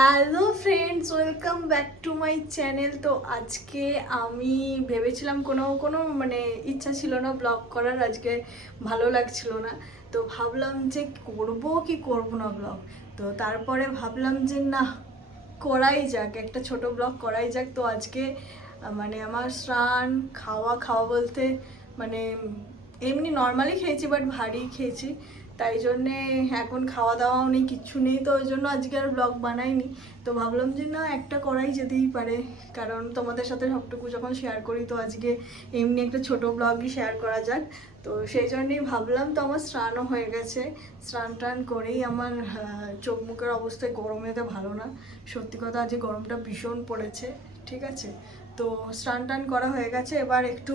Hello friends, welcome back to my channel. তো আজকে আমি ভেবেছিলাম কোনো মানে ইচ্ছা ছিল না ব্লগ করার, আজকে ভালো লাগছিল না। তো ভাবলাম যে করব কি করব না ব্লগ। তো তারপরে ভাবলাম যে না, করাই যাক, একটা ছোট ব্লগ করাই যাক। তো আজকে মানে আমার স্নান খাওয়া খাওয়া বলতে মানে এমনি নর্মালি খেয়েছি, বাট ভারী খেয়েছি। তাই জন্যে এখন খাওয়া দাওয়াও নেই, কিচ্ছু নেই। তো ওই জন্য আজকে আর ব্লগ বানাইনি। তো ভাবলাম যে না, একটা করাই যেতেই পারে, কারণ তোমাদের সাথে সবটুকু যখন শেয়ার করি, তো আজকে এমনি একটা ছোট ব্লগই শেয়ার করা যাক। তো সেই জন্যই ভাবলাম। তো আমার স্নানও হয়ে গেছে, স্নান টান করেই আমার চোখ মুখের অবস্থায় গরমেতে ভালো না। সত্যি কথা, আজকে গরমটা ভীষণ পড়েছে, ঠিক আছে। তো স্নান টান করা হয়ে গেছে, এবার একটু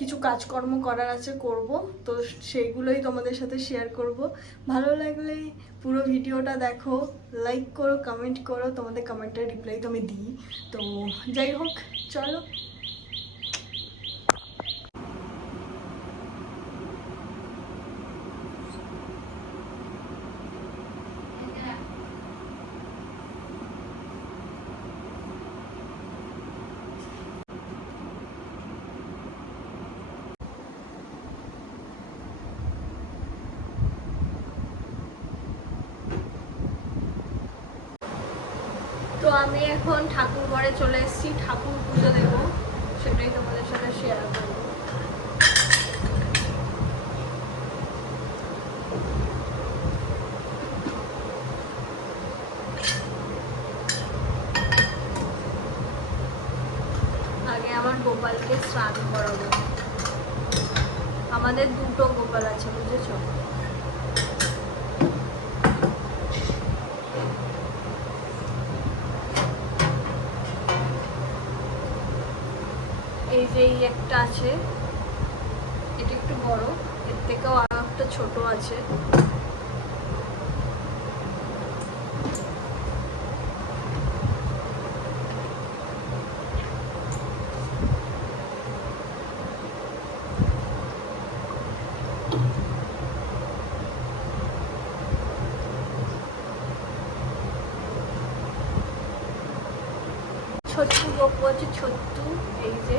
কিছু কাজকর্ম করার আছে, করব। তো সেইগুলোই তোমাদের সাথে শেয়ার করব। ভালো লাগলে পুরো ভিডিওটা দেখো, লাইক করো, কমেন্ট করো। তোমাদের কমেন্টের রিপ্লাই তো আমি দিই। তো যাই হোক, চলো। তো আমি এখন ঠাকুর ঘরে চলে এসেছি, ঠাকুর পুজো দেবো, সেটাই তোমাদের সাথে শেয়ার করবো। আগে আমার গোপালকে স্নান করাবো। আমাদের দুটো গোপাল আছে, বুঝেছো। এই যে এই একটা আছে, এটা একটু বড়, এর থেকেও আর একটা ছোট আছে। ছোট্টু গপু আছে, ছোট্টু, এই যে।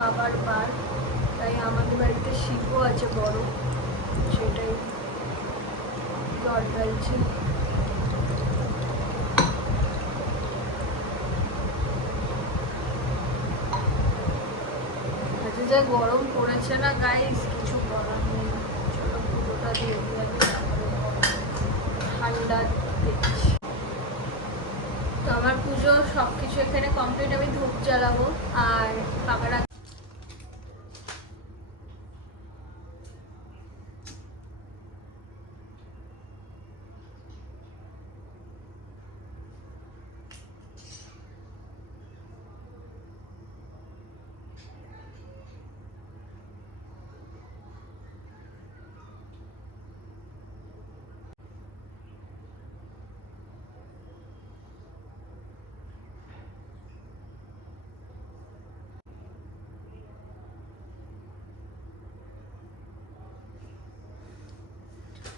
বাবার বার, তাই আমাদের বাড়িতে শিবও আছে বড়, সেটাই জল ঢালছি। আজকে যা গরম পড়েছে না গাইস, কিছু বলার নেই। চলো পুজোটা দিয়ে দিয়ে ঠান্ডা দেখছি। তো আমার পুজো সবকিছু এখানে কমপ্লিট, আমি ধূপ জ্বালাবো আর বাবার।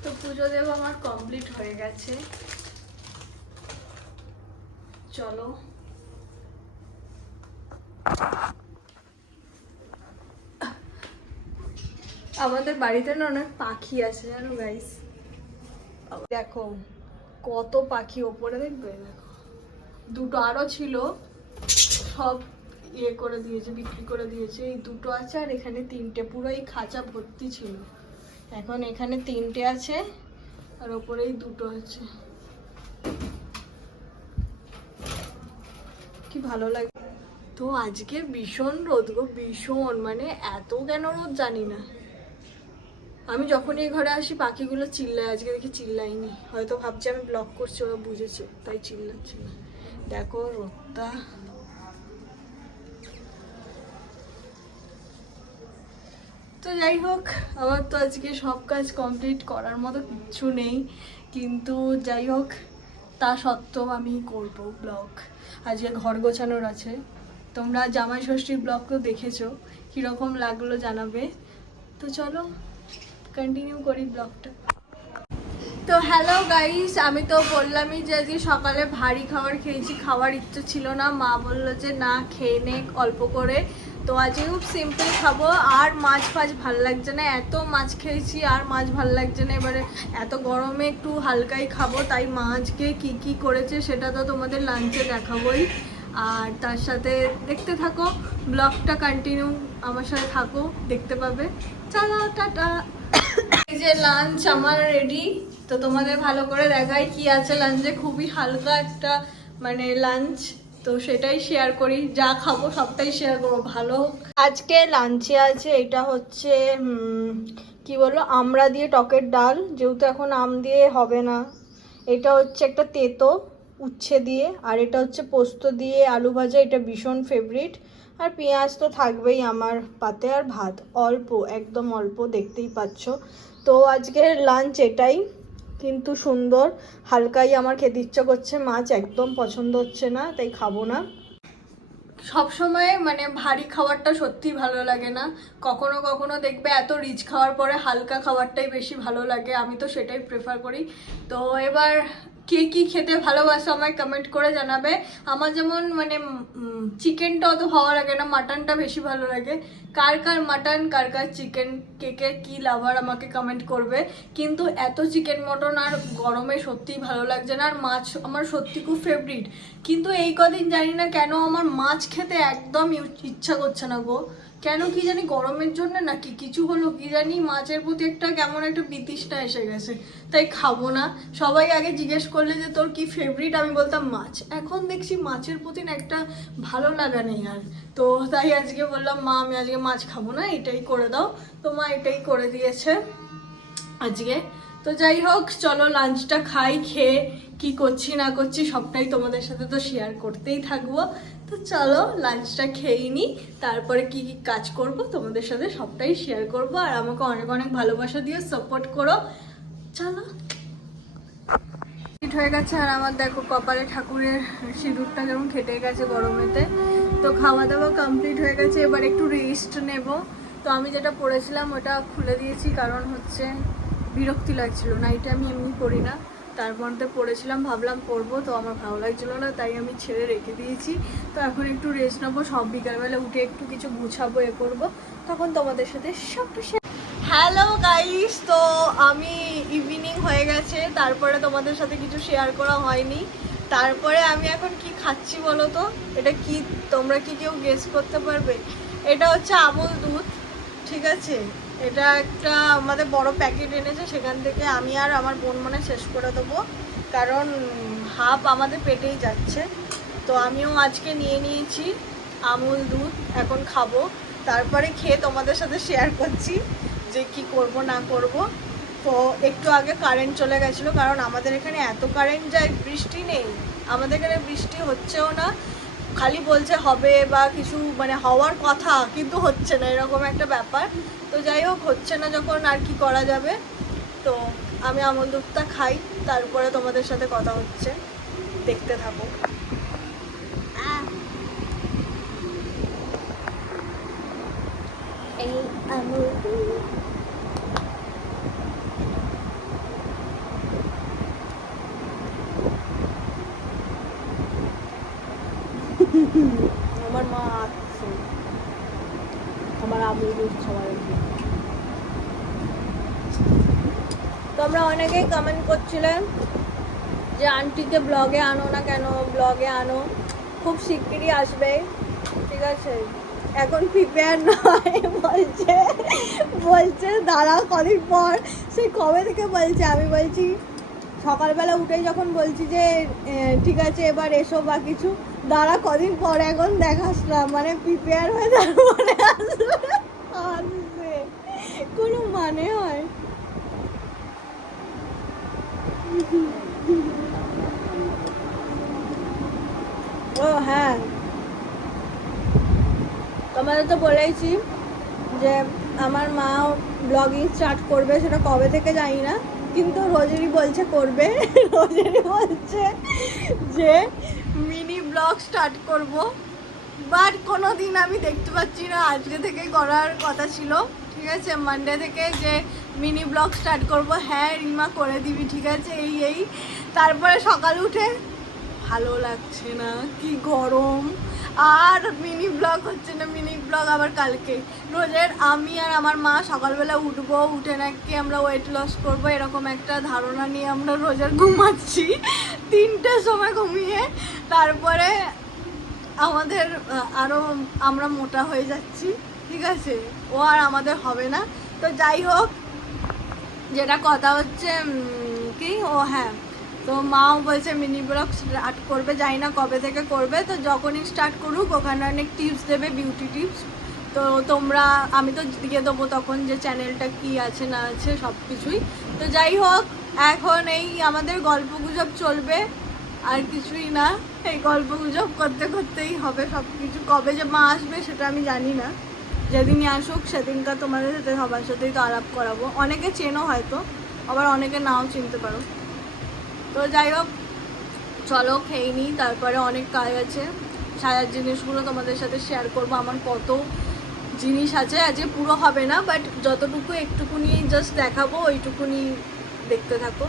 তো পুজো দেব আমার কমপ্লিট হয়ে গেছে, চলো। আমাদের বাড়িতে না অনেক পাখি আছে, জানো গাইস। দেখো কত পাখি ওপরে, দেখবে, দেখো। দুটো আরো ছিল, সব ইয়ে করে দিয়েছে, বিক্রি করে দিয়েছে। এই দুটো আছে, আর এখানে তিনটে, পুরো এই খাঁচা ভর্তি ছিল। এখন এখানে তিনটে আছে, আর ওপরেই দুটো আছে। কি ভালো লাগে। তো আজকে ভীষণ রোদ গো, ভীষণ, মানে এত কেন রোদ জানি না। আমি যখন এই ঘরে আসি পাখিগুলো চিল্লায়, আজকে দেখি চিল্লাইনি, হয়তো ভাবছি আমি ব্লগ করছি, ওরা বুঝেছে তাই চিল্লাচ্ছে না। দেখো রোদটা। তো যাই হোক, আমার তো আজকে সব কাজ কমপ্লিট করার মতো কিচ্ছু নেই, কিন্তু যাই হোক, তা সত্ত্বেও আমি করব ব্লগ। আজকে ঘর গোছানোর আছে। তোমরা জামাই ষষ্ঠীর ব্লগ তো দেখেছো, কীরকম লাগলো জানাবে। তো চলো কন্টিনিউ করি ব্লগটা। তো হ্যালো গাইস, আমি তো বললামই যে আজকে সকালে ভারী খাবার খেয়েছি, খাওয়ার ইচ্ছে ছিল না। মা বললো যে না, খেয়ে নে অল্প করে। তো আজকে খুব সিম্পল খাবো, আর মাছ ফাছ ভাল লাগছে না, এত মাছ খেয়েছি আর মাছ ভাল লাগছে না। এবারে এত গরমে একটু হালকাই খাবো, তাই মা আজকে কী কী করেছে সেটা তো তোমাদের লাঞ্চে দেখাবোই। আর তার সাথে দেখতে থাকো ব্লগটা, কন্টিনিউ আমার সাথে থাকো, দেখতে পাবে। চলো টাটা। এই যে লাঞ্চ আমার রেডি, তো তোমাদের ভালো করে দেখাই কি আছে লাঞ্চে। খুবই হালকা একটা মানে লাঞ্চ, তো সেটাই শেয়ার করি। যা খাবো সবটাই শেয়ার করবো, ভালো। আজকে লাঞ্চে আছে, এটা হচ্ছে কি বলবো, আমড়া দিয়ে টকের ডাল, যেহেতু এখন আম দিয়ে হবে না। এটা হচ্ছে একটা তেতো উচ্ছে দিয়ে, আর এটা হচ্ছে পোস্ত দিয়ে আলু ভাজা, এটা ভীষণ ফেভারিট। আর পেঁয়াজ তো থাকবেই আমার পাতে, আর ভাত অল্প, একদম অল্প, দেখতেই পাচ্ছ। তো আজকের লাঞ্চ এটাই, কিন্তু সুন্দর। হালকাই আমার খেতে ইচ্ছা করছে, মাছ একদম পছন্দ হচ্ছে না, তাই খাবো না। সব সময় মানে ভারী খাবারটা সত্যি ভালো লাগে না, কখনো কখনো দেখবে এত রিচ খাওয়ার পরে হালকা খাবারটাই বেশি ভালো লাগে। আমি তো সেটাই প্রেফার করি। তো এবার কে কী খেতে ভালোবাসো আমায় কমেন্ট করে জানাবে। আমার যেমন মানে চিকেনটা অত ভালো লাগে না, মাটনটা বেশি ভালো লাগে। কার কার মাটন, কার কার চিকেন, কে কে কী লাভার আমাকে কমেন্ট করবে। কিন্তু এত চিকেন মটন আর গরমে সত্যিই ভালো লাগছে না। আর মাছ আমার সত্যি খুব ফেভারিট, কিন্তু এই কদিন জানি না কেন আমার মাছ খেতে একদম ইচ্ছা করছে না গো। কেন কি জানি, গরমের জন্য নাকি কিছু হলো কি জানি, মাছের প্রতি একটা কেমন একটা বিতৃষ্ণা এসে গেছে, তাই খাবো না। সবাই আগে জিজ্ঞেস করলে যে তোর কি ফেভারিট, আমি বলতাম মাছ। এখন দেখছি মাছের প্রতি না একটা ভালো লাগা নেই আর। তো তাই আজকে বললাম মা আমি আজকে মাছ খাবো না, এটাই করে দাও। তো মা এটাই করে দিয়েছে আজকে। তো যাই হোক, চলো লাঞ্চটা খাই, খেয়ে কি করছি না করছি সবটাই তোমাদের সাথে তো শেয়ার করতেই থাকবো। তো চলো লাঞ্চটা খেয়ে নিই, তারপরে কি কি কাজ করব তোমাদের সাথে সবটাই শেয়ার করব। আর আমাকে অনেক অনেক ভালোবাসা দিও, সাপোর্ট করো। চলো হয়ে গেছে, আর আমার দেখো কপালে ঠাকুরের সিঁদুরটা যেমন খেটে গেছে গরমেতে। তো খাওয়া দাওয়া কমপ্লিট হয়ে গেছে, এবার একটু রেস্ট নেব। তো আমি যেটা পরেছিলাম ওটা খুলে দিয়েছি, কারণ হচ্ছে বিরক্তি লাগছিল, নাইটে আমি এমনি পরি না, তার মধ্যে পরেছিলাম, ভাবলাম পরবো, তো আমার ভালো লাগছিলো না, তাই আমি ছেড়ে রেখে দিয়েছি। তো এখন একটু রেস্ট নেবো, সব বিকালবেলা উঠে একটু কিছু গুছাবো, এ করবো, তখন তোমাদের সাথে সবটা শেয়ার। হ্যালো গাইস, তো আমি ইভিনিং হয়ে গেছে, তারপরে তোমাদের সাথে কিছু শেয়ার করা হয়নি। তারপরে আমি এখন কি খাচ্ছি বলো তো, এটা কি তোমরা কি কেউ গেস করতে পারবে? এটা হচ্ছে আমুল দুধ, ঠিক আছে। এটা একটা আমাদের বড় প্যাকেট এনেছে, সেখান থেকে আমি আর আমার বোন মানে শেষ করে দেবো, কারণ হাফ আমাদের পেটেই যাচ্ছে। তো আমিও আজকে নিয়ে নিয়েছি আমুল দুধ, এখন খাবো, তারপরে খেয়ে তোমাদের সাথে শেয়ার করছি যে কি করব না করব। তো একটু আগে কারেন্ট চলে গেছিলো, কারণ আমাদের এখানে এত কারেন্ট যায়, বৃষ্টি নেই, আমাদের এখানে বৃষ্টি হচ্ছেও না, খালি বলছে হবে বা কিছু মানে হওয়ার কথা, কিন্তু হচ্ছে না, এরকম একটা ব্যাপার। তো যাই হোক, হচ্ছে না যখন আর কি করা যাবে। তো আমি আমুল দুধটা খাই, তারপরে তোমাদের সাথে কথা হচ্ছে, দেখতে থাকো। এই আমুল দুধ আমার মা আসছে, আমার আমুল দুধ খাওয়ার। তোমরা অনেকেই কমেন্ট করছিলেন যে আন্টিকে ব্লগে আনো না কেন, ব্লগে আনো, খুব শিগগিরই আসবে, ঠিক আছে। এখন প্রিপেয়ার নয়, বলছে দাঁড়া কদিন পর, সেই কবে থেকে বলছে। আমি বলছি সকালবেলা উঠেই যখন বলছি যে ঠিক আছে এবার এসো বা কিছু, দাঁড়া কদিন পর, এখন দেখাস না, মানে প্রিপেয়ার হয়ে তারপরে আসবে, কোনো মানে হয়? ও হ্যাঁ, তোমাদের তো বলেইছি যে আমার মা ব্লগিং স্টার্ট করবে, সেটা কবে থেকে জানি না, কিন্তু রোজেরই বলছে করবে, রোজেরই বলছে যে মিনি ব্লগ স্টার্ট করব, বাট কোনো দিন আমি দেখতে পাচ্ছি না। আজকে থেকে করার কথা ছিল, ঠিক আছে, মানডে থেকে যে মিনি ব্লগ স্টার্ট করব। হ্যাঁ রিমা করে দিবি, ঠিক আছে, এই তারপরে সকাল উঠে ভালো লাগছে না, কি গরম, আর মিনি ব্লগ হচ্ছে না। মিনি ব্লগ আবার কালকে। রোজের আমি আর আমার মা সকালবেলা উঠবো, উঠে নাকি আমরা ওয়েট লস করবো, এরকম একটা ধারণা নিয়ে আমরা রোজের ঘুমাচ্ছি 3টের সময় ঘুমিয়ে। তারপরে আমাদের আরও আমরা মোটা হয়ে যাচ্ছি, ঠিক আছে, ও আর আমাদের হবে না। তো যাই হোক, যেটা কথা হচ্ছে কি, ও হ্যাঁ, তো মাও বলছে মিনি ব্লগ স্টার্ট করবে, জানি না কবে থেকে করবে। তো যখনই স্টার্ট করুক ওখানে অনেক টিপস দেবে, বিউটি টিপস। তো তোমরা, আমি তো দিয়ে দেবো তখন যে চ্যানেলটা কি আছে না আছে সব কিছুই। তো যাই হোক, এখন এই আমাদের গল্পগুজব চলবে, আর কিছুই না। এই গল্পগুজব করতে করতেই হবে সব কিছু। কবে যে মা আসবে সেটা আমি জানি না, যেদিনই আসুক সেদিনকার তোমাদের সাথে সবার সাথেই তো আলাপ করাবো। অনেকে চেনো হয়তো, আবার অনেকে নাও চিনতে পারো। তো যাই হোক, চলো খেয়ে নিই, তারপরে অনেক কাজ আছে। সাজার জিনিসগুলো তোমাদের সাথে শেয়ার করবো। আমার কত জিনিস আছে, আজকে পুরো হবে না, বাট যতটুকু একটুকুনি জাস্ট দেখাবো, ওইটুকুনি দেখতে থাকো।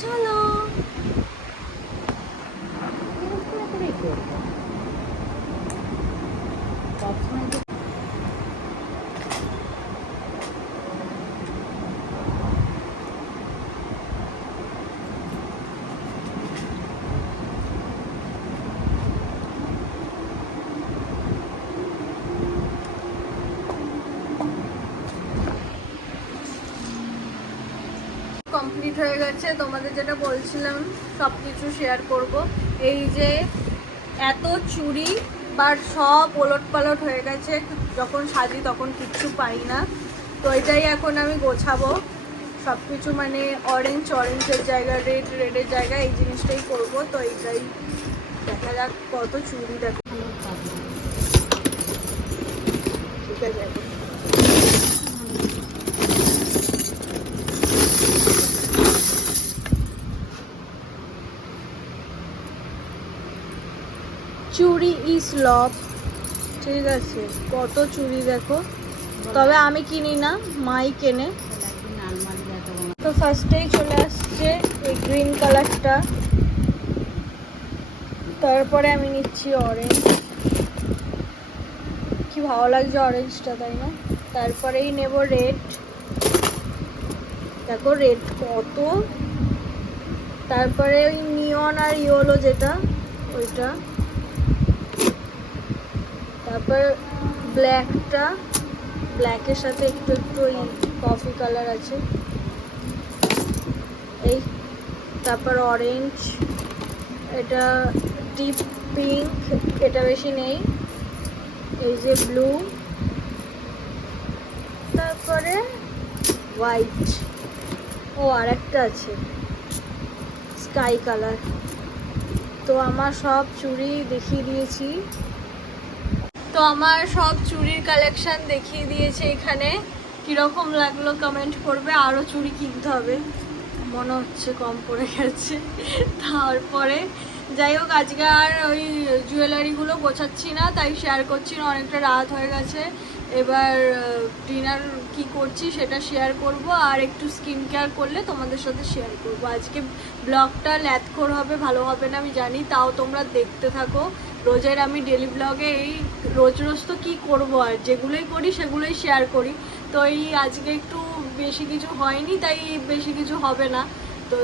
চলো। কমপ্লিট হয়ে গেছে, তোমাদের যেটা বলছিলাম সব কিছু শেয়ার করব। এই যে এত চুড়ি বাট সব ওলট পালট হয়ে গেছে, যখন সাজি তখন কিচ্ছু পাই না। তো এটাই এখন আমি গোছাবো সব কিছু, মানে অরেঞ্জের জায়গায়, রেডের জায়গায় এই জিনিসটাই করব। তো এইটাই দেখা যাক, কত চুড়ি দেখো, ঠিক আছে। চুড়ি ইজ লাভ, ঠিক আছে, কত চুড়ি দেখো। তবে আমি কিনি না, মাই কেনে। তো ফার্স্টেই চলে আসছে এই গ্রিন কালারটা, তারপরে আমি নিচ্ছি অরেঞ্জ, কি ভালো লাগছে অরেঞ্জটা, তাই না? তারপরেই নেব রেড, দেখো রেড কত। তারপরে ওই নিয়ন আর ইয়েলো যেটা, ওইটা। তারপর ব্ল্যাকটা, ব্ল্যাকের সাথে একটু একটু ওই কফি কালার আছে এই। তারপর অরেঞ্জ, এটা ডিপ পিঙ্ক, এটা বেশি নেই। এই যে ব্লু, তারপরে হোয়াইট, ও আর একটা আছে স্কাই কালার। তো আমার সব চুড়ি দেখিয়ে দিয়েছি, তো আমার সব চুড়ির কালেকশন দেখিয়ে দিয়েছে এখানে। কীরকম লাগলো কমেন্ট করবে। আরও চুড়ি কিনতে হবে, মনে হচ্ছে কম পড়ে গেছে। তারপরে যাই হোক, আজকে আর ওই জুয়েলারিগুলো গোছাচ্ছি না, তাই শেয়ার করছি না, অনেকটা রাত হয়ে গেছে। এবার ডিনার কি করছি সেটা শেয়ার করব, আর একটু স্কিন কেয়ার করলে তোমাদের সাথে শেয়ার করব। আজকে ব্লগটা ল্যাথখোর হবে, ভালো হবে না আমি জানি, তাও তোমরা দেখতে থাকো। রোজের আমি ডেলি ব্লগে এই রোজ তো কী করবো, আর যেগুলোই করি সেগুলোই শেয়ার করি। তো এই আজকে একটু বেশি কিছু হয়নি, তাই বেশি কিছু হবে না। তো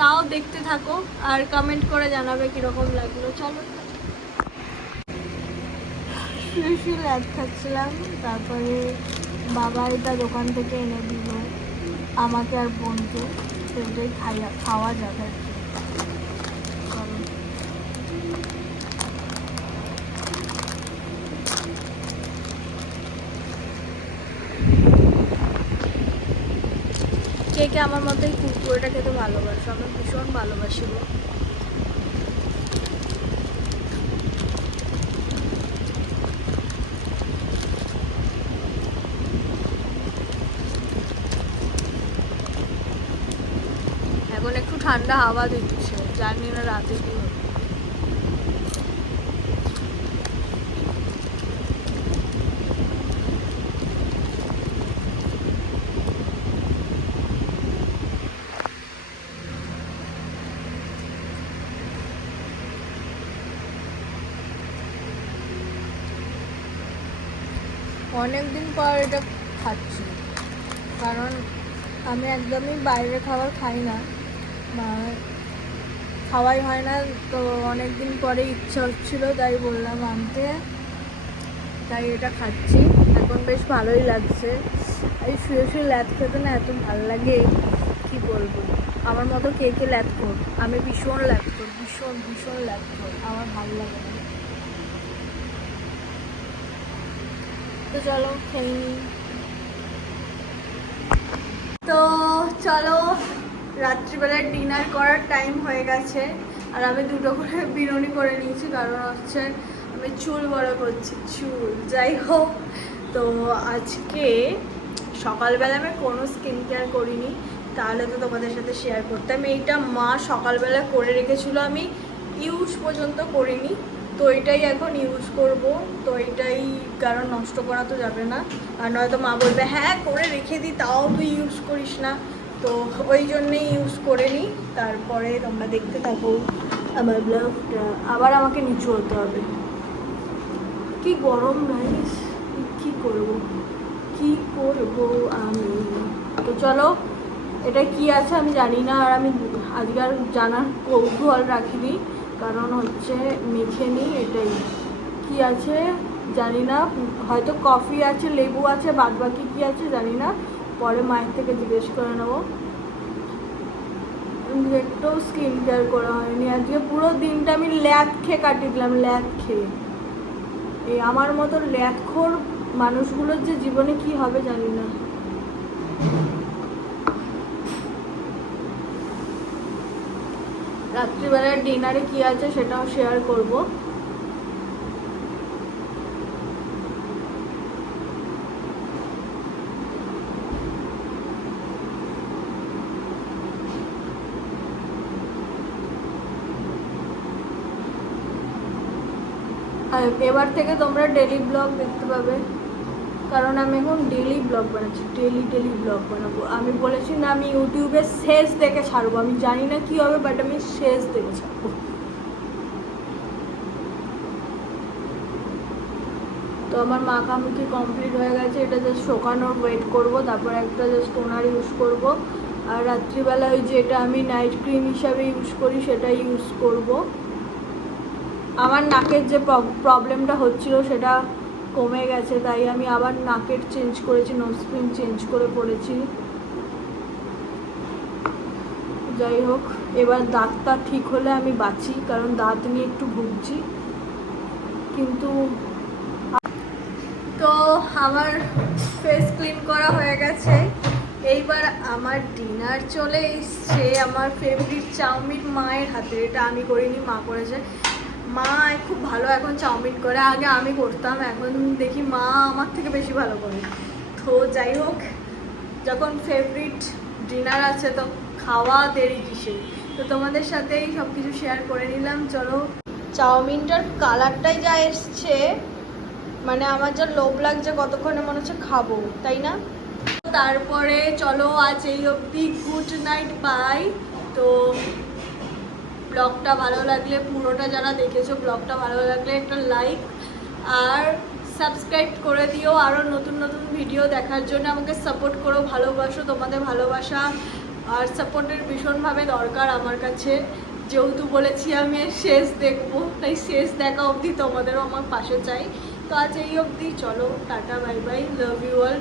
তাও দেখতে থাকো, আর কমেন্ট করে জানাবে কীরকম লাগলো। চলো, শুয়ে ল্যাদ খাচ্ছিলাম, তারপরে বাবা এটা দোকান থেকে এনে দিল আমাকে আর বোনকে, তো এটাই খাওয়া যাবে আর কি। কে কে আমার মতো এই কুরকুরেটা খেতে ভালোবাসো, আমি ভীষণ ভালোবাসি। ঠান্ডা হাওয়া দিচ্ছে, জানি না রাতে কি হবে। অনেকদিন পর এটা খাচ্ছি, কারণ আমি একদমই বাইরের খাবার খাই না, খাওয়াই হয় না। তো অনেকদিন পরে ইচ্ছা হচ্ছিল, তাই বললাম আনতে, তাই এটা খাচ্ছি। এখন বেশ ভালোই লাগছে। এই শুয়ে শুয়ে ল্যাদ খেতে না এত ভালো লাগে, কি বলবো। আমার মতো কে কে ল্যাদ খোর? আমি ভীষণ ল্যাদ খোর, ভীষণ ভীষণ ল্যাদ খোর, আমার ভালো লাগে না। তো চলো খেয়ে নিই। তো চলো, রাত্রিবেলায় ডিনার করার টাইম হয়ে গেছে। আর আমি দুটো করে বিরিয়ানি করে নিয়েছি, কারণ হচ্ছে আমি চুল বড় করছি, চুল। যাই হোক, তো আজকে সকালবেলা আমি কোনো স্কিন কেয়ার করিনি, তাহলে তো তোমাদের সাথে শেয়ার করতাম। এইটা মা সকালবেলা করে রেখেছিল, আমি ইউজ পর্যন্ত করিনি। তো এটাই এখন ইউজ করব। তো এটাই, কারণ নষ্ট করা তো যাবে না, আর নয়তো মা বলবে হ্যাঁ করে রেখে দিই, তাও তুই ইউজ করিস না। তো ওই জন্যেই ইউজ করে নিই। তারপরে তোমরা দেখতে থাকো আমার ব্লগটা। আবার আমাকে নিচু হতে হবে, কি গরম গাইস, কি করব আমি। তো চলো, এটা কি আছে আমি জানি না, আর আমি আজকে আর জানার কৌতূহল রাখিনি, কারণ হচ্ছে মেখে নিই। এটাই কি আছে জানি না, হয়তো কফি আছে, লেবু আছে, বাদবাকি কি আছে জানি না, পরে মায়ের থেকে জিজ্ঞেস করে নেবো। একটু স্কিন কেয়ার করা হয়নি আজকে, পুরো দিনটা আমি ল্যাদ খেয়ে কাটিয়ে দিলাম, ল্যাদ খেয়ে। এই আমার মতো ল্যাদখোর মানুষগুলোর যে জীবনে কি হবে জানি না। রাত্রিবেলার ডিনারে কি আছে সেটাও শেয়ার করব। আর এবার থেকে তোমরা ডেলি ব্লগ দেখতে পাবে, কারণ আমি এখন ডেলি ব্লগ বানাচ্ছি, ডেলি ব্লগ বানাবো। আমি বলেছি না আমি ইউটিউবে শেষ দেখে ছাড়বো, আমি জানি না কি হবে, বাট আমি শেষ দেখে ছাড়বো। তো আমার মাখামাখি কমপ্লিট হয়ে গেছে, এটা জাস্ট শোকানোর ওয়েট করব, তারপর একটা জাস্ট টোনার ইউজ করব। আর রাত্রিবেলা ওই যেটা আমি নাইট ক্রিম হিসাবে ইউজ করি সেটা ইউজ করব। আমার নাকের যে প্রবলেমটা হচ্ছিল সেটা কমে গেছে, তাই আমি আবার নাকের চেঞ্জ করেছি, নোজ পিন চেঞ্জ করে পড়েছি। যাই হোক, এবার দাঁতটা ঠিক হলে আমি বাঁচি, কারণ দাঁত নিয়ে একটু ভুগছি। কিন্তু তো আমার ফেস ক্লিন করা হয়ে গেছে, এইবার আমার ডিনার চলে এসছে। আমার ফেভারিট চাউমিন মায়ের হাতে, এটা আমি করিনি, মা করেছে। মা খুব ভালো এখন চাউমিন করে, আগে আমি করতাম, এখন দেখি মা আমার থেকে বেশি ভালো করে। তো যাই হোক, যখন ফেভারিট ডিনার আছে তো খাওয়া দেরি কিসে, তো তোমাদের সাথেই সব কিছু শেয়ার করে নিলাম। চলো, চাউমিনটার কালারটাই যা এসছে, মানে আমার যা লোভ লাগছে কতক্ষণে মনে হচ্ছে খাবো, তাই না? তারপরে চলো আজ এই অবধি, গুড নাইট, বাই। তো ব্লগটা ভালো লাগলে, পুরোটা যারা দেখেছো, ব্লগটা ভালো লাগলে একটা লাইক আর সাবস্ক্রাইব করে দিও। আরও নতুন নতুন ভিডিও দেখার জন্য আমাকে সাপোর্ট করো, ভালোবাসো। তোমাদের ভালোবাসা আর সাপোর্টের ভীষণভাবে দরকার আমার কাছে, যেহেতু বলেছি আমি শেষ দেখবো, তাই শেষ দেখা অবধি তোমাদেরও আমার পাশে চাই। তো আজ এই অবধি, চলো tata, bye bye, love you all.